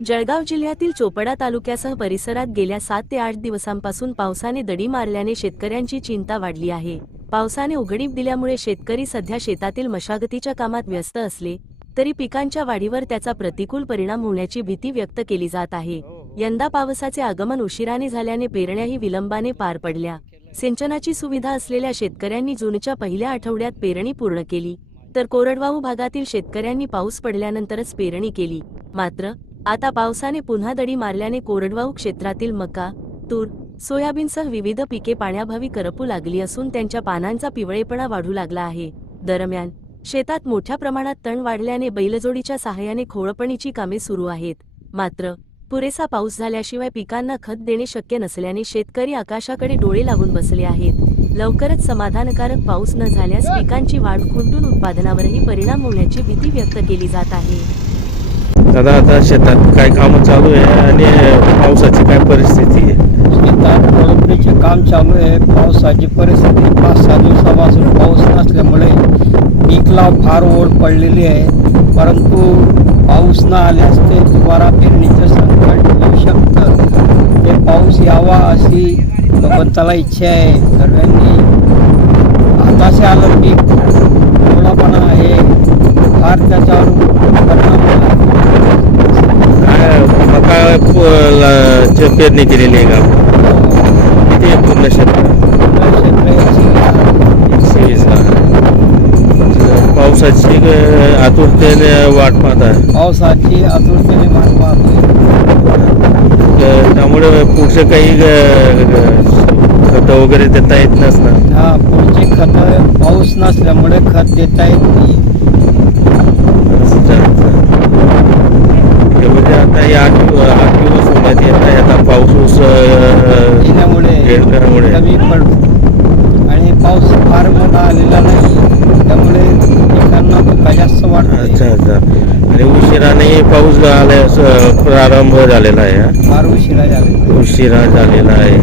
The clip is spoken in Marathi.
जळगाव जिल्ह्यातील चोपडा तालुक्यासह परिसरात गेल्या 7 ते 8 दिवसांपासून पावसाने दडी मारल्याने शेतकऱ्यांची चिंता वाढली आहे। पावसाने उघडीप दिल्यामुळे शेतकरी सध्या शेतातील मशागतीच्या कामात व्यस्त असले तरी पिकांच्या वाढीवर त्याचा प्रतिकूल परिणाम होण्याची भीती व्यक्त केली जात आहे। यंदा पावसाचे आगमन उशिराने झाल्याने पेरण्याही विलंबाने पार पडल्या। सिंचनाची सुविधा असलेल्या शेतकऱ्यांनी जूनच्या पहिल्या आठवड्यात पेरणी पूर्ण केली, तर कोरडवाहू भागातील शेतकऱ्यांनी पाऊस पडल्यानंतरच पेरणी केली। मात्र आता पावसाने पुन्हा दडी मारल्याने कोरडवाहू क्षेत्रातील मका, तूर, सोयाबीनसह विविध पिके पाण्याभावी करपू लागली असून त्यांच्या पानांचा पिवळेपणा वाढू लागला आहे। दरम्यान शेतात मोठ्या प्रमाणात तण वाढल्याने बैलजोडीच्या सहाय्याने खोळपणीची कामे सुरू आहेत। मात्र पुरेसा पाऊस झाल्याशिवाय पिकांना खत देणे शक्य नसल्याने शेतकरी आकाशाकडे डोळे लावून बसले आहेत। लवकरच समाधानकारक पाऊस न झाल्यास पिकांची वाढ खुंटून उत्पादनावरही परिणाम होण्याची भीती व्यक्त केली जात आहे। दादा, आता शेतात काय काम चालू आहे आणि पावसाची काय परिस्थिती आहे? शेतात कोळपणीचे काम चालू आहे। पावसाची परिस्थिती 5-6 दिवसापासून पाऊस नसल्यामुळे पीकला फार ओढ पडलेली आहे, परंतु पाऊस न आल्यास ते दुबारा पेरणीचं संकट येऊ शकतं। ते पाऊस यावा अशी भगवंताला इच्छा आहे। सर्वांनी हाताशी आलं पीक थोडापणा आहे, फार त्याच्यावर परिणाम होणार। मका पेरणी केलेली आहे का? किती आहे पूर्ण क्षेत्र? पावसाची आतुरतेने वाट पाहत आहे। पावसाची आतुरतेने वाट पाहतोय। त्यामुळे पुढचे काही खत वगैरे देता येत नसणार। हा, पुढचे खत पाऊस नसल्यामुळे खत देता येत नाही। म्हणजे आता या 8 दिवस होण्यात येत आहे, आता पाऊस येण्यामुळे कमी पडतो आणि पाऊस फार मोठा आलेला नाही, त्यामुळे पिकांना धोका जास्त वाढतो। अच्छा। आणि उशिराने पाऊस प्रारंभ झालेला आहे। फार उशिरा झालेला आहे।